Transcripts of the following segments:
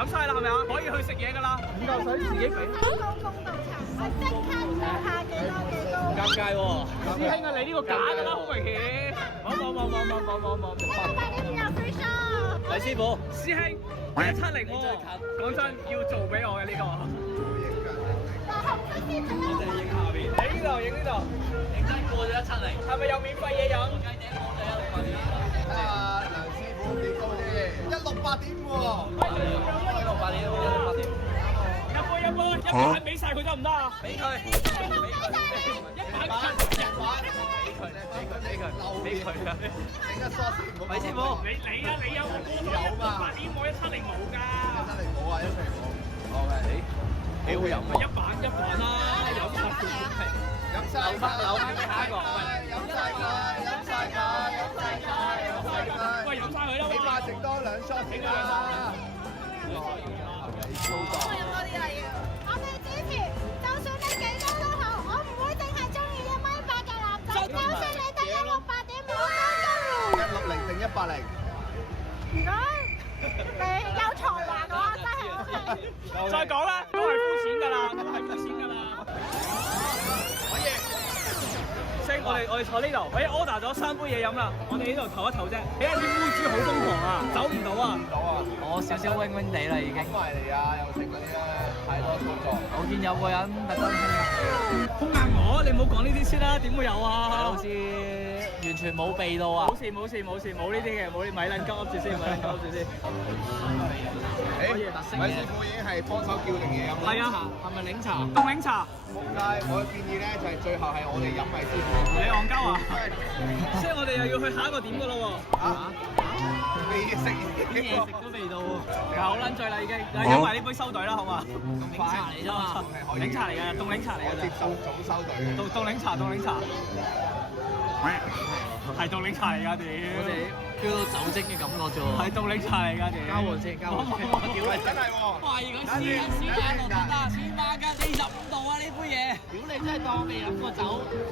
飲晒啦係咪啊？可以去食嘢㗎啦，唔夠水自己俾。我即刻做下幾多幾多。尷尬喎，師兄啊，你呢個假㗎啦，好明顯。冇。快啲有 free shop。黎師傅，師兄170喎，講真要做俾我嘅呢個。我哋影下邊，影呢度，認真過咗170，係咪有免費嘢飲？雞頂我哋168點。啊，梁師傅幾高啫？168點喎。168點，168點。一杯，100俾晒佢得唔得啊？俾佢啊！整個 sauce 唔好。黎師傅，你有168點，我170冇㗎。170冇啊，170冇。OK，幾好飲啊！一板啦，飲晒留翻俾下一個。飲晒佢。喂，飲晒佢啦！起碼整多2 shot 先啦。我哋支持，就算你幾高都好，我唔會淨係中意1米8嘅男仔，就算你得168點，我都中意。160定180？如果你有才華嘅話，真係 OK。再講啦，都係膚淺㗎啦，可以。星，我哋坐呢度，我已經 order 咗3杯嘢飲啦，我哋呢度唞一唞啫。睇下啲妹豬好瘋狂啊，走唔到啊！我少少 wing wing 地啦已經。埋嚟啊，又食嗰啲咧，太多操作。我見有個人特登兇硬我，你唔好講呢啲先啦，點會有啊？老師完全冇避到啊！冇事，冇呢啲嘅，冇啲咪撚鳩噏住先，咪撚鳩噏住先。米師傅已經係幫手叫定嘢飲啦。係啊，係咪檸茶？凍檸茶。仆街，我嘅建議咧就係最後係我哋飲米師傅。你戇鳩啊？即係我哋又要去下一個點㗎咯喎。未食啲嘢食都未到喎，好撚醉啦已經。飲埋呢杯收隊啦，好嘛？檸茶嚟啫嘛，檸茶嚟㗎，凍檸茶嚟㗎。接受早收隊。凍檸茶。係凍檸茶嚟㗎，屌！我哋 feel 到酒精嘅感覺啫喎。係凍檸茶嚟㗎，屌！交換先，我屌你！真係喎！懷疑佢試緊落得得，10萬㗎，45度啊呢杯嘢！屌你真係當我未飲過酒，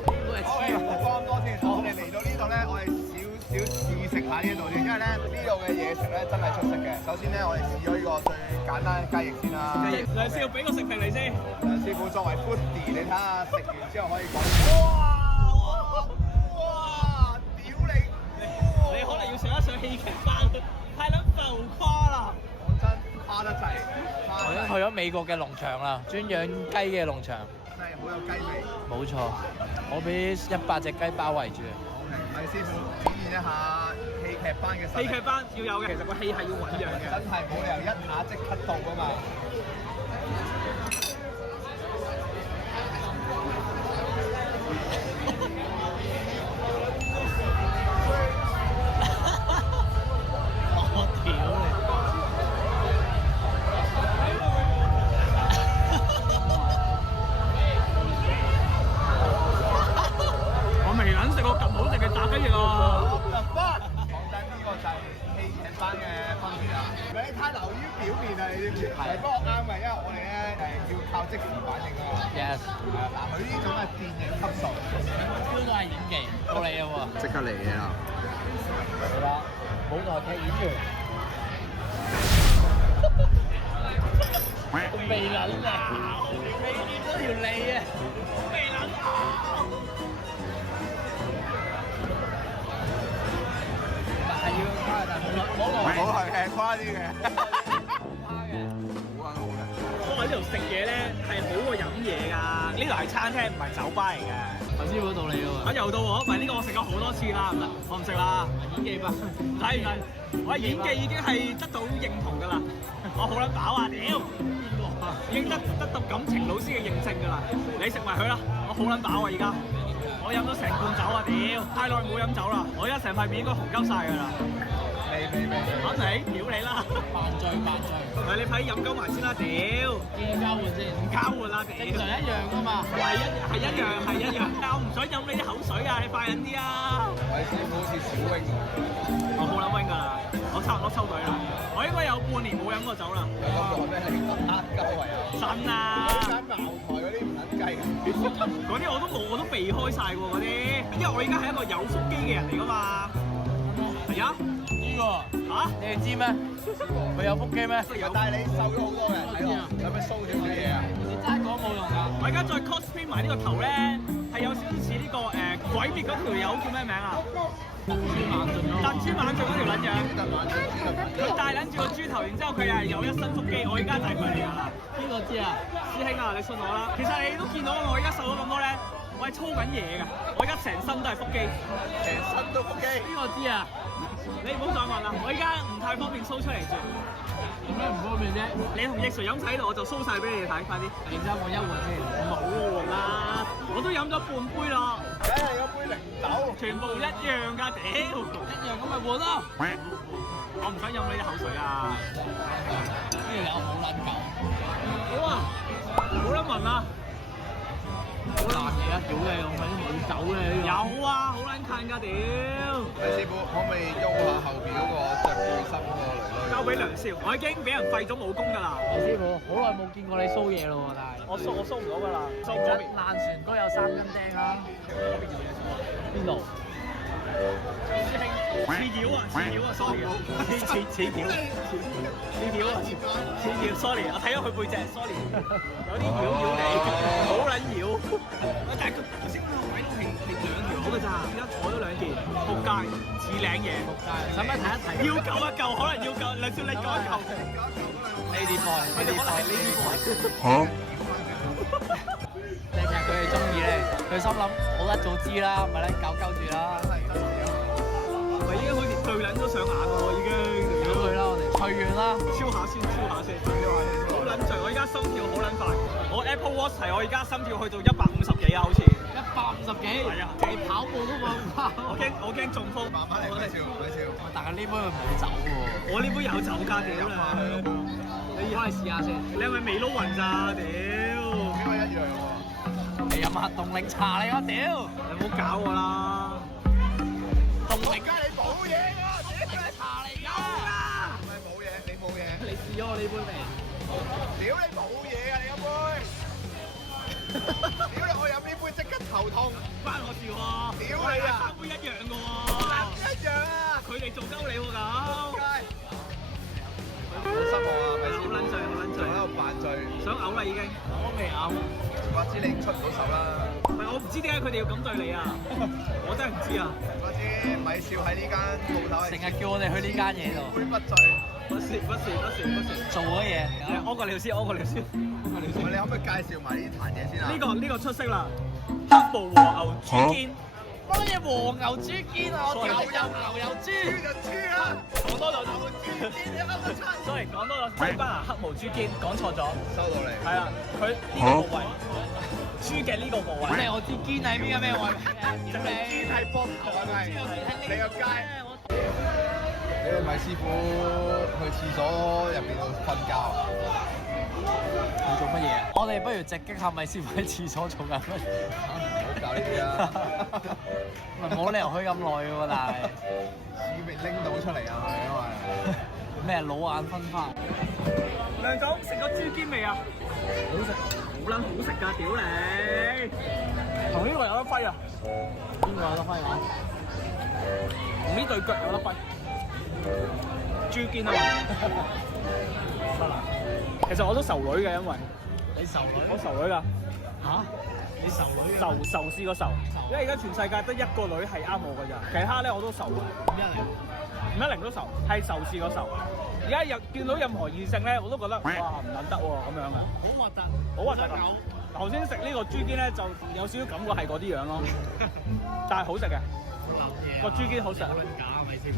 都係黐。我講咁多先，我哋嚟到呢度咧，我哋少試食下呢度先，因為咧呢度嘅嘢食咧真係出色嘅。首先咧，我哋試咗呢個最簡單嘅雞翼先啦。雞翼，梁師傅俾個食評嚟先。梁師傅作為 foodie，你睇下食完之後可以講。你可能要上一上戲劇班，太撚浮誇啦！講真，誇得滯。我已經去咗美國嘅農場啦，專養雞嘅農場。真係好有雞味。冇錯，我俾100隻雞包圍住。米師傅展現一下戲劇班嘅實力。戲劇班要有嘅，其實個戲係要醞釀嘅。真係冇理由一下即刻到㗎嘛。不過啱嘅，因為我哋咧要靠即時反應啊嘛。Yes。嗱，佢呢種係電影級數，都係演技，到你啦喎。即刻嚟嘢啦！係啦，舞台劇演員。未撚啊！未見到條脷啊！未撚啊！係要誇大冇係誇啲嘅。我喺呢度食嘢咧係好過飲嘢㗎，呢度係餐廳唔係酒吧嚟嘅。頭先會到你喎。啊又到我，唔係呢個我食咗好多次啦，唔得，我唔食啦。演技班。唔使，我演技已經係得到認同㗎啦。我好撚飽啊！屌，已經得到感情老師嘅認證㗎啦。你食埋佢啦，我好撚飽啊！而家我飲咗成罐酒啊！屌，太耐冇飲酒啦，我而家成塊面應該紅鳩晒㗎啦。未，肯定屌你啦！扮醉。喂，你快啲飲鳩埋先啦！屌，要交換先。唔交換啦！屌，正常一樣㗎嘛。係一樣，但我唔想飲你啲口水啊！你快啲啊！米師傅好似小泳。我冇諗 wing 㗎啦，我差唔多收隊啦。我應該有半年冇飲過酒啦。有咁講咩？係黑鳩為啊！真啊！間茅台嗰啲唔撚計㗎。嗰啲我都避開晒喎嗰啲，因為我而家係一個有腹肌嘅人嚟㗎嘛。係啊。喎。嚇？你哋知咩？佢有腹肌咩？但係你瘦咗好多嘅，睇我有咩 show 少少嘢啊？你齋講冇用㗎。我而家再 cosplay 埋呢個頭咧，係有少少似呢個鬼滅嗰條友叫咩名啊？突穿猛進咯。突穿猛進嗰條撚樣，佢戴撚住個豬頭，然之後佢係有一身腹肌，我而家就係佢嚟㗎啦。邊個知啊？師兄啊，你信我啦。其實你都見到我而家瘦咗咁多咧，我係操緊嘢㗎，我而家成身都係腹肌，成身都腹肌。邊個知啊？你唔好再問啦，我而家唔太方便 show 出嚟住。有咩唔方便啫？你同易水飲喺度，我就 show 晒俾你哋睇，快啲。然之後我一換先。冇換啦，我都飲咗半杯啦，梗係有杯零酒。全部一樣㗎，屌！一樣咁咪換咯。我唔想飲你啲口水啊！呢條友好撚舊。好啊，冇得聞啊！好難嚟啊！屌你，我咪冇酒嘅呢個。有啊，好撚近㗎，屌！李師傅，可唔可以喐下後邊嗰個着背心嗰個女女？交俾梁少，我已經俾人廢咗武功㗎啦。李師傅，好耐冇見過你 show 嘢咯喎，但係。我 show 唔到㗎啦，show 其實嗰邊。爛船都有3根釘啦。邊度？師兄，似妖啊，sorry 啊，似妖啊，sorry，我睇咗佢背脊 ，sorry，有啲妖你，好撚妖。但係佢頭先嗰個位都係2條㗎咋，而家坐咗2件，仆街，似領嘢。使唔使睇一睇？要救一救，可能要救，梁少你救一救。Lady Boy，佢哋可能係呢啲其實佢哋中意咧，佢心諗好得早知啦，咪咧搞鳩住啦。咪已經好似對撚咗上眼喎，已經。屌佢啦，我哋隨緣啦。超下先，好撚滯！我而家心跳好撚快，我 Apple Watch 係我而家心跳去到150幾啊，好似。150幾？係啊，你跑步都冇咁快。我驚中風。慢慢嚟，咪笑。但係呢杯佢冇酒喎。我呢杯有酒㗎，屌你！你翻去試下先。你係咪未撈勻咋？屌！應該一樣喎。你飲下凍檸茶嚟㗎，屌！你唔好搞我啦！凍檸而家你冇嘢㗎，茶嚟㗎。唔係冇嘢，你冇嘢。你試咗我呢杯未？屌你冇嘢啊！你嗰杯。屌你！我飲呢杯即刻頭痛。關我事喎！屌你啊3杯一樣㗎喎！一樣啊！佢哋做鳩你喎咁。好失望啊！咪好撚醉，好撚醉，仲喺度扮醉，想嘔啦已經。我未嘔。怪知你出唔到手啦。唔係我唔知點解佢哋要咁對你啊！我真係唔知啊！怪知米少喺呢間鋪頭係成日叫我哋去呢間嘢度杯不醉。不是，做咗嘢。屙個尿先，屙個尿先。喂，你可唔可以介紹埋呢壇嘢先啊？呢個出色啦，黑毛和牛豬肩。乜嘢和牛豬肩啊？我牛有豬。豬就豬啦，講多咗豬肩你啱得出。 ，sorry，講多咗西班牙黑毛豬肩，講錯咗。收到你。係啊，佢呢個部位，豬嘅呢個部位。你我知肩喺邊嘅咩位？就係肩係膊頭係咪？你個街。你個米師傅去廁所入邊度瞓覺啊？你做乜嘢啊？我哋不如直擊下米師傅喺廁所做緊乜？唔好搞呢啲啊！咪冇理由虛咁耐嘅喎，但係屎未拎到出嚟啊？係因為咩老眼分花？梁總食咗豬肩未啊？好食，好撚好食㗎，屌你！同呢個有得揮啊！邊個有得揮話？同呢對腳有得揮。豬肩啊嘛，得啦。其實我都仇女嘅，因為你仇女？我仇女㗎。嚇？你仇女？仇視個仇，因為而家全世界得一個女係啱我㗎咋，其他咧我都仇嘅。唔一定都仇，係仇視個仇。而家見到任何異性咧，我都覺得哇唔撚得喎咁樣嘅。好核突，好核突啊！頭先食呢個豬肩咧，就有少少感覺係嗰啲樣咯，但係好食嘅。個豬肩好食。假咪先。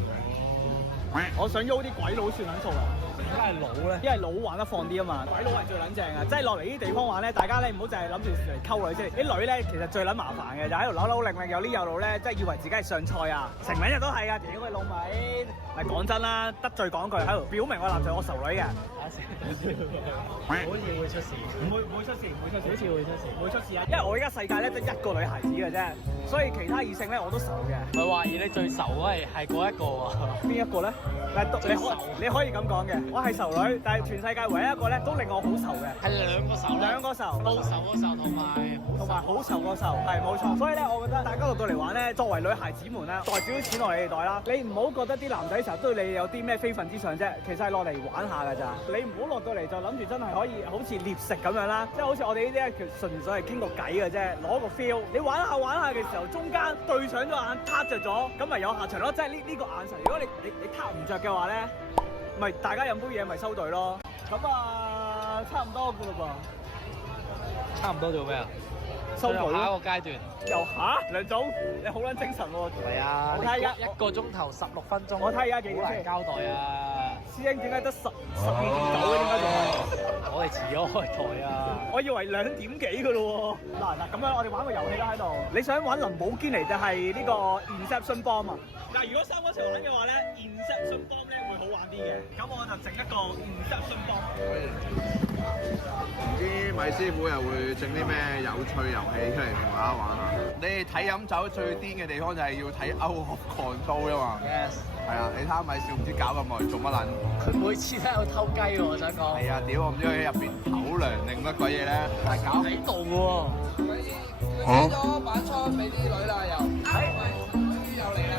我想喐啲鬼佬算撚數啊！點解係佬咧？因為佬玩得放啲啊嘛，鬼佬係最撚正啊！即係落嚟呢啲地方玩咧，大家咧唔好淨係諗住嚟溝女先，啲女咧其實最撚麻煩嘅，就喺度扭扭擰擰，有呢有路咧，即係以為自己係上菜啊！成日都係啊！屌佢老味！咪講真啦，得罪講句喺度表明我立場，我仇女嘅。好似會出事。唔會出事，唔會出事，好似會出事。唔會出事啊！因為我而家世界咧得一個女孩子嘅啫，所以其他異性咧我都仇嘅。佢懷疑你最仇嗰係嗰一個啊？邊一個咧？你可以咁講嘅，我係仇女，但係全世界唯一一個咧都令我好仇嘅，係兩個仇啦，兩個仇，報仇嗰仇同埋好仇個仇，係冇錯。所以咧，我覺得大家落到嚟玩咧，作為女孩子們咧，袋少少錢落你哋袋啦，你唔好覺得啲男仔成日對你有啲咩非分之想啫，其實係落嚟玩下㗎咋，你唔好落到嚟就諗住真係可以好似獵食咁樣啦，即係好似我哋呢啲咧，純粹係傾個偈嘅啫，攞個 feel。你玩下嘅時候，中間對上咗眼，撻着咗，咁咪有下場咯。即係呢個眼神，如果你撻唔着嘅話咧，咪大家飲杯嘢咪收隊咯。咁啊，差唔多噶嘞噃。差唔多做咩啊？收隊下一個階段。又梁總，你好撚精神喎。係啊，我睇而家1個鐘頭16分鐘。我睇而家幾點先？好難交代啊！師兄點解得12.9嘅？點解仲係？我哋遲咗開台啊！我以為2點幾嘅咯喎。嗱，咁樣我哋玩個遊戲啦喺度。你想玩林寶堅尼定係呢個 Inception Bomb 啊？嗱，如果三個一齊玩嘅話咧 ，Inception Bomb 咧會好玩啲嘅。咁我就整一個 Inception Bomb。唔知米師傅又會整啲咩有趣遊戲出嚟同大家玩下？你哋睇飲酒最癲嘅地方就係要睇 Out of Control 啊嘛。Yes。係啊，你睇下米少唔知搞咁耐做乜撚？佢每次都喺度偷雞喎，我想講。係係啊，屌我唔知佢喺入邊口糧定乜鬼嘢咧，但係搞喺度嘅喎。佢寫咗板倉俾啲女啦，又又嚟啦。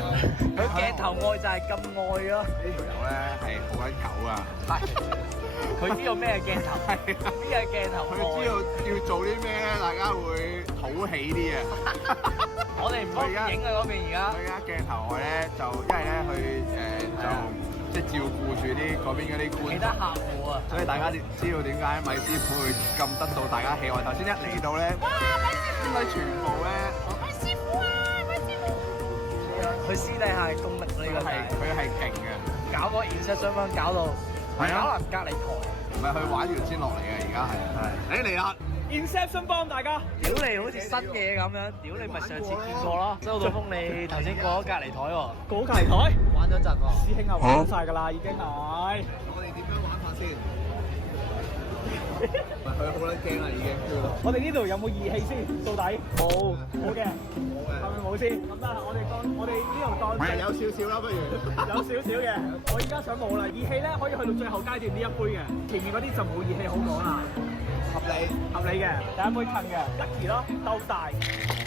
佢鏡頭愛就係咁愛咯。呢條友咧係好撚狗啊！係。佢知道咩鏡頭？係邊個鏡頭？佢知道要做啲咩咧，大家會討喜啲啊！我哋唔可以影啊嗰邊而家。佢而家鏡頭外咧，就因為咧佢就即係照顧住啲嗰邊嗰啲觀眾，其他客戶啊，所以大家知道點解米師傅會咁得到大家喜愛。頭先一嚟到咧，應該全部咧，米師傅啊，米師傅！佢私底下係功力呢個佢係勁嘅，搞個現實雙方搞到，係啊可能隔離台，唔係佢玩完先落嚟嘅，而家係。誒嚟啦！ Inception Bomb 大家。屌你好似新嘢咁樣，屌你咪上次見過咯。收到風你頭先過咗隔離台喎，過隔離台。玩咗陣喎。師兄啊，玩晒㗎啦，已經係。我哋點樣玩法先？唔係佢好撚驚啦，已經。我哋呢度有冇義氣先？到底冇，冇嘅，冇嘅。係咪冇先？咁啦，我哋呢度當係有少少啦，不如。有少少嘅。我依家想冇啦，義氣咧可以去到最後階段呢一杯嘅，前面嗰啲就冇義氣好講啦。合理嘅，第一杯近嘅，Lucky 咯，鬥大。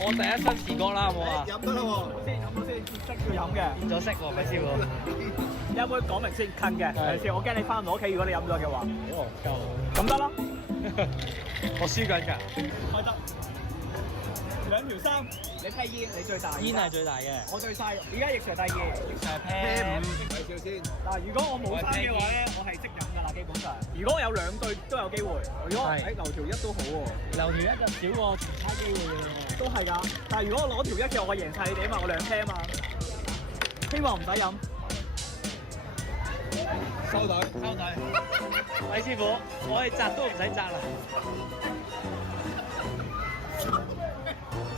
我第一身視覺啦，好冇啊？飲得啦喎！飲到先，識要飲嘅。變咗色喎，咪師傅。一杯講明先，近嘅。有陣時我驚你翻唔到屋企，如果你飲咗嘅話。哦，夠。咁得啦。我輸緊㗎。開得。2條衫，你批煙，你最大。煙係最大嘅。我最細，而家亦係第2，亦係啤5，睇少先。嗱，如果我冇衫嘅話咧，我係即飲㗎啦，基本上。如果我有2對都有機會。如果留條1都好喎。留條1就少個其他機會嘅喎。都係㗎，但係如果我攞條1嘅，我贏晒你哋啊嘛，我2啤啊嘛。希望唔使飲。收隊。喂師傅，我哋擲都唔使擲啦。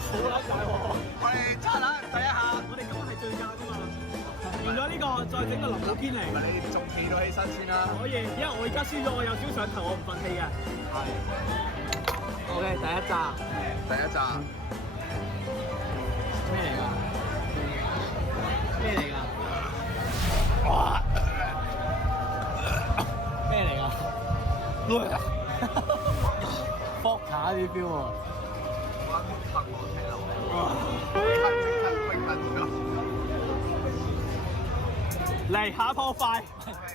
好撚大喎！我哋揸啦，第一下。我哋咁係最價㗎嘛。完咗呢個，再整個林寶堅尼。你仲企到起身先啦。可以，因為我而家輸咗，我有少上頭，我唔忿氣嘅。係。OK，第一紮。第一紮。咩嚟㗎？咩嚟㗎？哇！咩嚟㗎？搏下啲 feel 喎。嚟下一鋪快，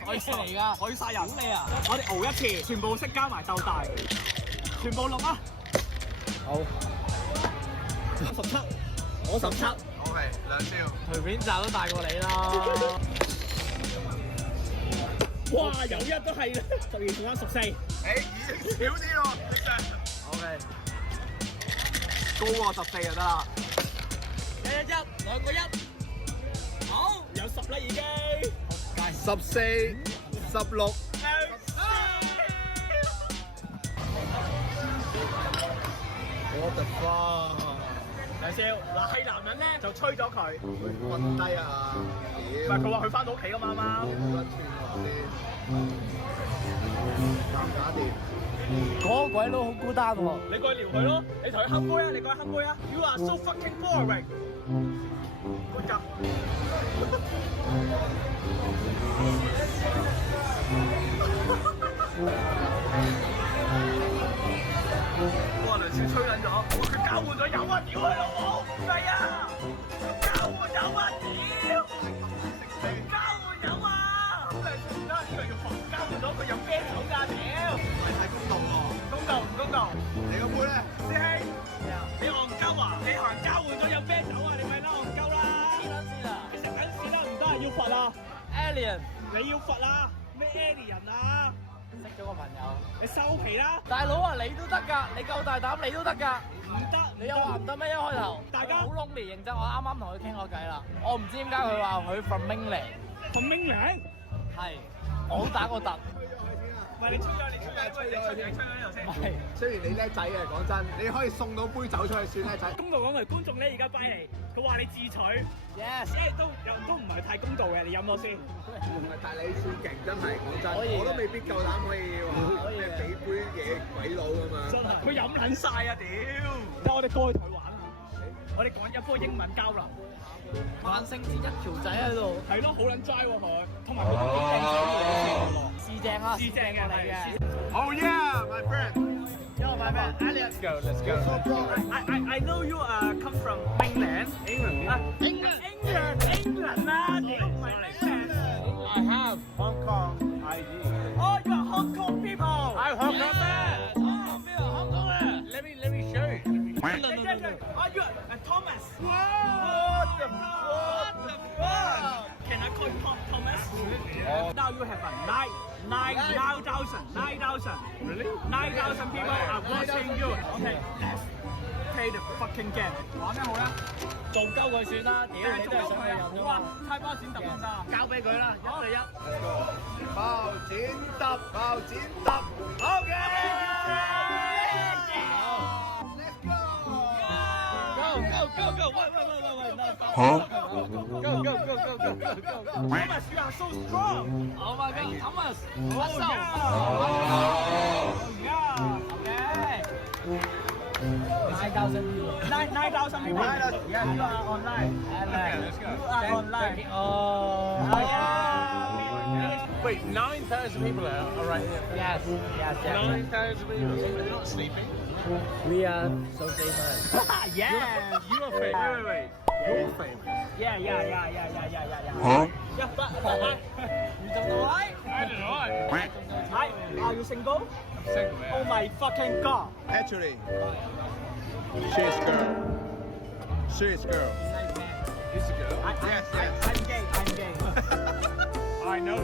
我嘢嚟㗎，我要殺人你啊！我哋熬一次，全部識加埋鬥大，全部錄啊！好17，我17。OK，兩招。隨便擲都大過你啦。哇，有1都係啦，12仲有14。誒，少啲喎，OK。高過14就得啦。1，2個1。好，有10啦已經。14、16。我的花。梁少，嗱係男人咧就吹咗佢。瞓低啊！唔係佢話佢翻到屋企㗎嘛啱啱。搞掂。嗰個鬼佬好孤單喎。你過去撩佢咯，你同佢哼杯啊，你過去哼杯啊。You are so fucking boring。乜㗎？哇！梁少吹撚咗，哇！佢交換咗油啊！屌佢老母，唔係啊！交換油啊！屌！交換油啊！咁梁少唔得，呢個要罰，交換咗佢飲啤酒㗎屌！太公道喎！公道唔公道？你個杯咧？師兄，你戇鳩啊！你行交換咗飲啤酒啊！你咪啦戇鳩啦！黐撚線啊你食緊屎啦，唔得要罰啊！ ！Alien 你要罰啊！咩 alien 啊？識咗個朋友，你收皮啦！大佬啊，你都得㗎，你夠大膽，你都得㗎。唔得，你有話唔得咩？一開頭，大家好 lonely 認真，我啱啱同佢傾過偈啦。我唔知點解佢話佢 from England，同明名？係我打個突，唔係你吹咗，你吹咗，你吹咗呢度先。係雖然你叻仔嘅，講真，你可以送到杯酒出去算叻仔。公道講句，觀眾咧而家翻嚟，佢話你自取， ，yes，即係都唔係太公道嘅，你飲我先。唔係，但係你算勁，真係講真，可以嘅我都未必夠膽可以話咩俾杯嘢鬼佬㗎嘛。真係，佢飲撚晒啊屌！但係我哋過去台灣啊，我哋講一科英文交流。萬聖節一條仔喺度，係咯，好撚齋喎佢，同埋佢都幾靚仔喎。是正啊，是正嘅嚟嘅。 Oh yeah, my friend. Yo, my man, Let's go, let's go. I know you come from England. England 啊，屌唔係 England。I have Hong Kong ID. Oh, you are Hong Kong people. I'm Hong Kong man. Hong Kong 啊 Let me show you. Oh, you are Thomas. What the fuck? Can I call you Thomas? Now you have a 9,000. Really? 9,000 people are watching you. Okay, let's play the fucking game. 玩咩好咧？做鳩佢算啦，屌你都係想佢飲啫好啊嘛。，猜包剪揼得唔得啊？交俾佢啦，一對一。 Let's go. 包剪揼，包剪揼。OK. Let's go. Go, go, go, 喂，Thomas, you are so strong. Oh my God, Thomas， Oh 手。 yeah. Okay. 9,000 people. 9,000 people. Yes. You are online. Okay, let's go. You are online. Oh. Oh, yeah. Wait, 9,000 people are right here. Yes, yes, yes. 9,000 people. They're not sleeping. We are so famous. Yeah. You are famous. Wait. You're famous. Yeah. Huh? Yeah, but you don't know why? I don't know. Are you single? I'm single. Oh Yeah. my fucking god. Actually, she's girl. She's girl. He's a girl. Yes. I'm gay. I know.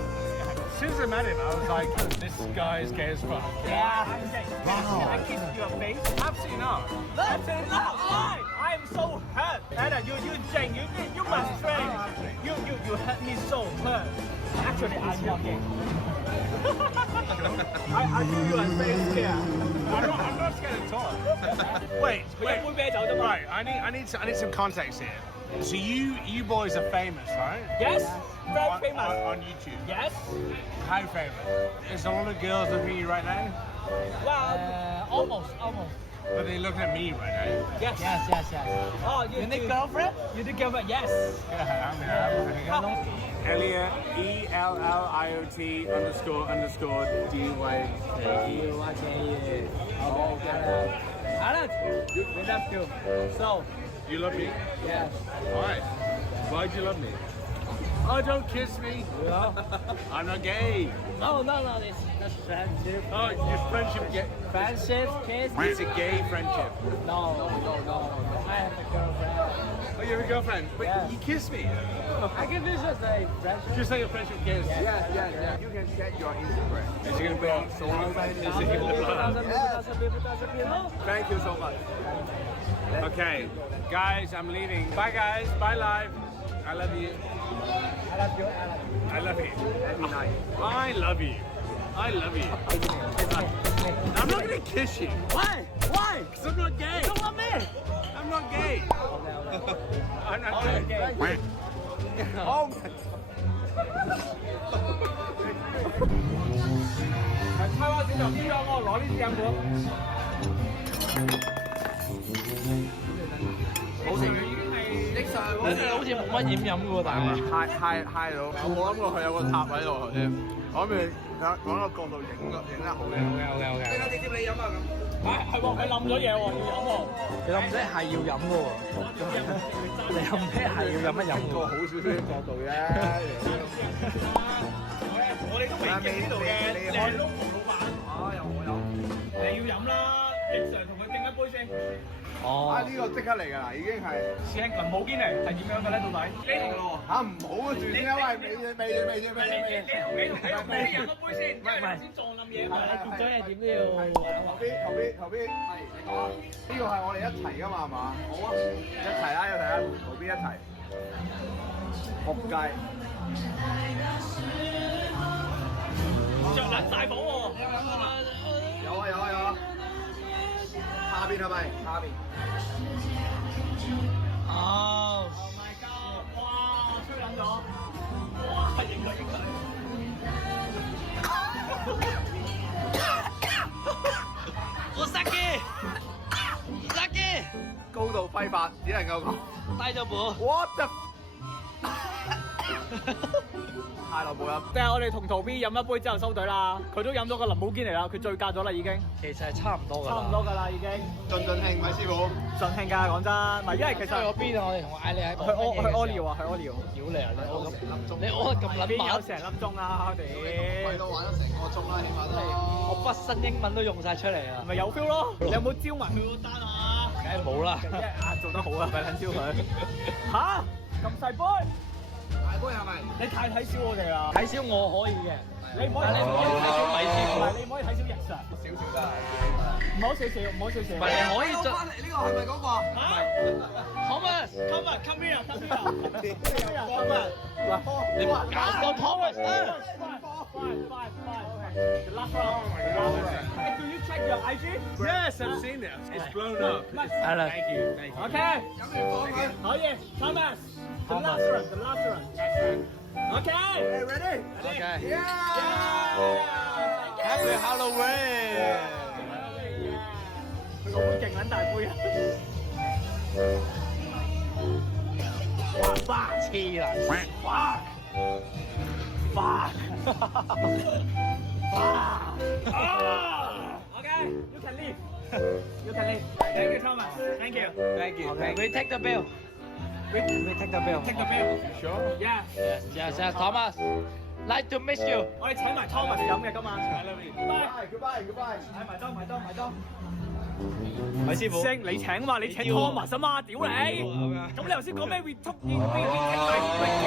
As soon as I met him, I was like, this guy is gay as fuck. Yeah, I'm gay. Can I kiss your face? Absolutely not. Absolutely not. Why? I am so hurt. Anna, you Jane, you must train. You hurt me so hurt. Actually, I'm not gay. I feel you are very scared. I'm not scared at all. Wait. 佢一杯啤酒啫嘛。 Right. I need some context here. So you boys are famous, right? Yes, very On famous. YouTube. Yes. How famous? There's a lot of girls looking at you right now, Well, Almost. but they're looking at me right now. yes. Yes. Oh, You need girlfriend? You need girlfriend? Yes. Yeah, I'm Elliot, ELLIOT __DYK. Alan, we love you. So, You love me? yes. Why? Why'd you love me? Oh, don't kiss me. No, I'm not gay. that's friendship. Oh, your friendship gay. Friendship, kiss. It's a gay friendship. No. I have a girlfriend. Oh, you have a girlfriend? But Yeah. you kiss me. I can do just a friendship. Just like a friendship kiss. Yeah. You can get your Instagram. Is it gonna be on solo? Is it gonna be Thousand people. Thank you so much. Okay, guys, I'm leaving. Bye, guys. Bye, live. I love you. I love you, Alan. I love you. Every night. I love you. I love you. I'm not gonna kiss you. Why? Why? Because I'm not gay. Don't love me. I'm not gay. I'm not gay. Oh. 猜包剪揼邊個？我攞呢支飲管。冇食佢已經係。拎手你哋好似冇乜飲喎，但係。嗨到，我冇諗過佢有個塔喺度頭先，我諗住講個角度影得好嘅。OK。直接你飲啊咁。係喎，佢冧咗嘢喎，要飲喎。你冧咩係要飲嘅喎？你冧咩係要飲一飲嘅喎？個好少少嘅角度啫。我哋都未見呢度嘅靚碌老闆。啊，有我有。你要飲啦，正常同佢敬一杯先。哦。啊，呢個即刻嚟㗎啦，已經係。師兄，林寶堅尼係點樣嘅咧？到底？呢度咯。嚇唔好住先啊！喂，未你同你飲一杯先，因為頭先撞冧嘢嘛。結咗嘢點都要。後邊係你講啊！呢個係我哋一齊㗎嘛係嘛？好啊，一齊啦，後邊一齊。仆街！着撚大火喎！有啊！下邊係咪？下邊。哦。Oh my god！哇，吹撚咗！哇，影佢！我殺機！高度揮發，只能夠講。低咗步。What the？太耐冇飲。但係我哋同圖 B 飲一杯之後收隊啦，佢都飲咗個林寶堅尼啦，佢醉駕咗啦已經。其實係差唔多㗎。差唔多㗎啦已經。盡興，米師傅。盡興㗎講真，唔係因為其實嗰邊我哋同嗌你喺去屙尿啊，去屙尿。屌你啊！你屙咁撚邊有慢，成粒鐘啊？去到屌，玩咗成個鐘啦，起碼都。我筆新英文都用晒出嚟啊！咪有 feel 咯？你有冇招埋佢嗰單啊？梗係冇啦。做得好啊，咪撚招佢。嚇咁細杯？大杯係咪？你太睇小我哋啦！睇小我可以嘅，你唔可以但係你唔可以睇小米師傅。你唔可以睇小日常，少少得。唔好少少，唔好少少。唔係你可以進。呢個係咪嗰個？嚇 Thomas， ！Come here，你搞個 Thomas 啊！ The last round. Hey, do you check your IG? Yes, I've seen it. It's blown up. 係啦。Thank you. Okay. 可以 Thomas. The last round. The last round. Okay. Ready? OK。 Happy Halloween. 佢個杯勁撚大杯啊！哇！黐啦！ Fuck! Okay, you can leave. You can leave. Thank you, Thomas. Thank you. We take the bill. We take the bill. Take the bill. Sure. Yeah. Yes, Thomas. Like to miss you. 我哋請埋 Thomas 飲嘅今晚。Goodbye. 埋單。米師傅。星，你請嘛？你請 Thomas 啊嘛？屌你！咁你頭先講咩 we take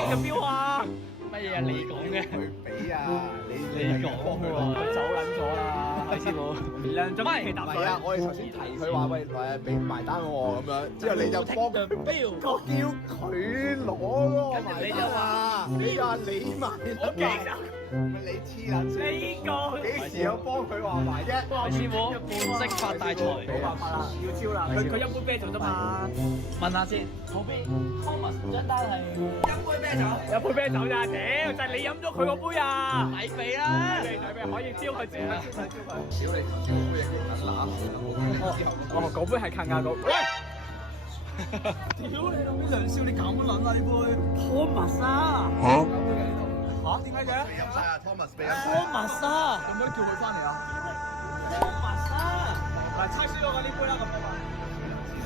the bill 啊？乜嘢啊？你講嘅。佢俾啊！你講喎。走撚咗啦，米師傅。兩種氣搭水。係啊，我哋頭先提佢話喂俾埋單喎咁樣，之後你就幫佢 bill。我叫佢攞咯，埋單啊！你話你埋我記得。咪你黐撚線！呢個幾時有幫佢話埋啫？米師傅，見識發大財。冇辦法啦，要招啦。佢一杯啤酒啫嘛。問下先。後邊 Thomas 張單係一杯啤酒咋？屌，就係你飲咗佢個杯啊！抵俾啦。抵俾可以招佢招佢。屌你頭先嗰杯嘢幾撚乸哦，嗰杯係近亞嗰。喂！屌你老味梁少，你咁撚啊呢杯？Thomas 啊！嚇？點解嘅？未飲晒啊，Thomas 未飲晒。 Thomas 啊！可唔可以叫佢翻嚟啊？Thomas 啊！嗱，猜輸咗㗎呢杯啦，咁啊嘛。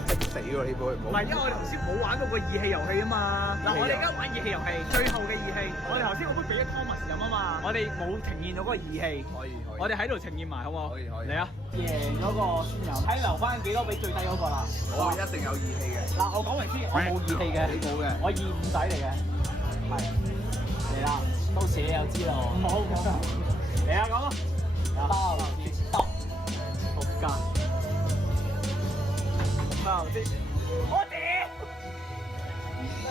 即死喎呢杯！唔係，因為我哋頭先冇玩過個義氣遊戲啊嘛。嗱，我哋而家玩義氣遊戲，最後嘅義氣。我哋頭先嗰杯俾咗 Thomas 飲啊嘛，我哋冇呈現到嗰個義氣。可以。我哋喺度呈現埋，好唔好？可以。嚟啊！贏嗰個先有，睇留翻幾多俾最低嗰個啦。我一定有義氣嘅。嗱，我講明先，我冇義氣嘅，你冇嘅。我25仔嚟嘅。係。嚟啦，到時你又知咯。唔好。嚟啊，講啊！得。仆街。我屌！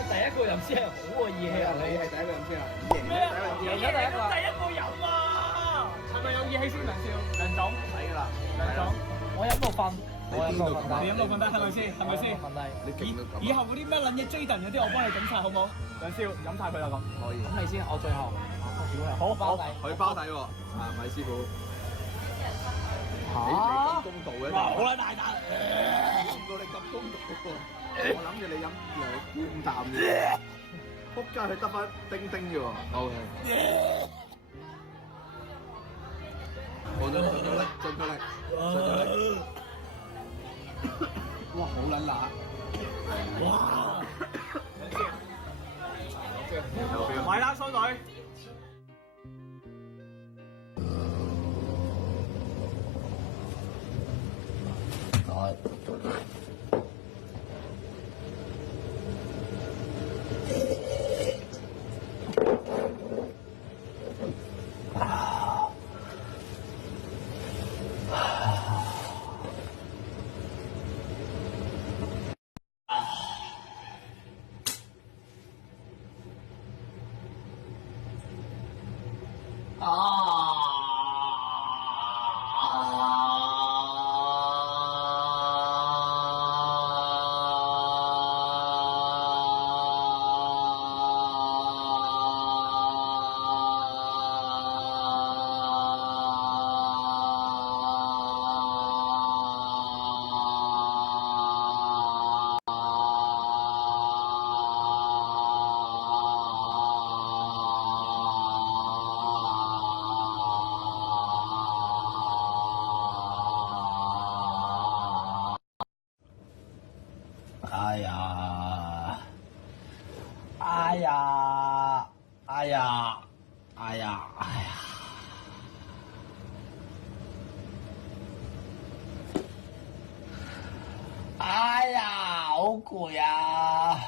第一個飲先係好嘅義氣啊！你係第一個飲先啊？咩啊？贏咗第一個飲啊！係咪有義氣先？梁少，梁總，抵㗎啦，梁總，我飲到瞓，我飲到瞓低。你飲到瞓低係咪先？係咪先？瞓低。你勁到咁。以後嗰啲咩撚嘢追人嗰啲，我幫你整晒好唔好？梁少，飲晒佢啦咁。可以。咁你先，我最後。好包底。佢包底喎，啊米師傅。嚇？你咁公道嘅？哇！好撚大膽。諗到你咁公道喎。我諗住你飲2啖嘅，仆街佢得翻丁丁嘅喎。OK。好咗，盡咗力，盡咗力，盡咗力。哇，好撚辣！哇！埋單收隊。哎呀！哎呀！哎呀！哎呀！哎呀！哎呀！好攰啊！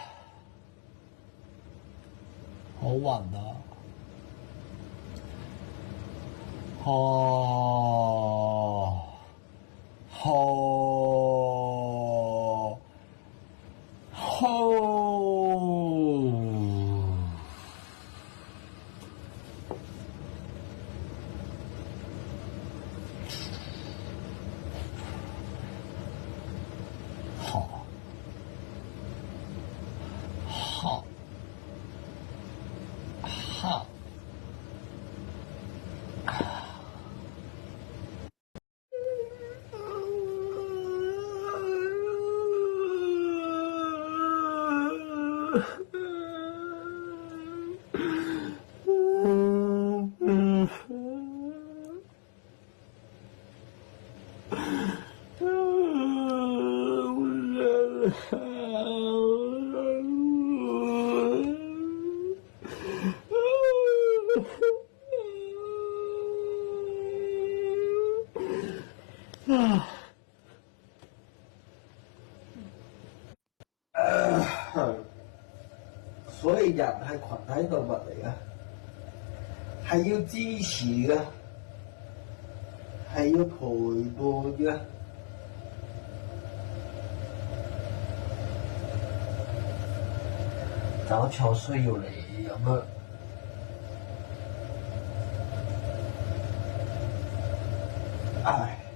好暈啊！哦，好，好。好，好，所以人係群體動物嚟嘅，係要支持嘅，係要陪伴嘅。找錯需要你咁樣。唉。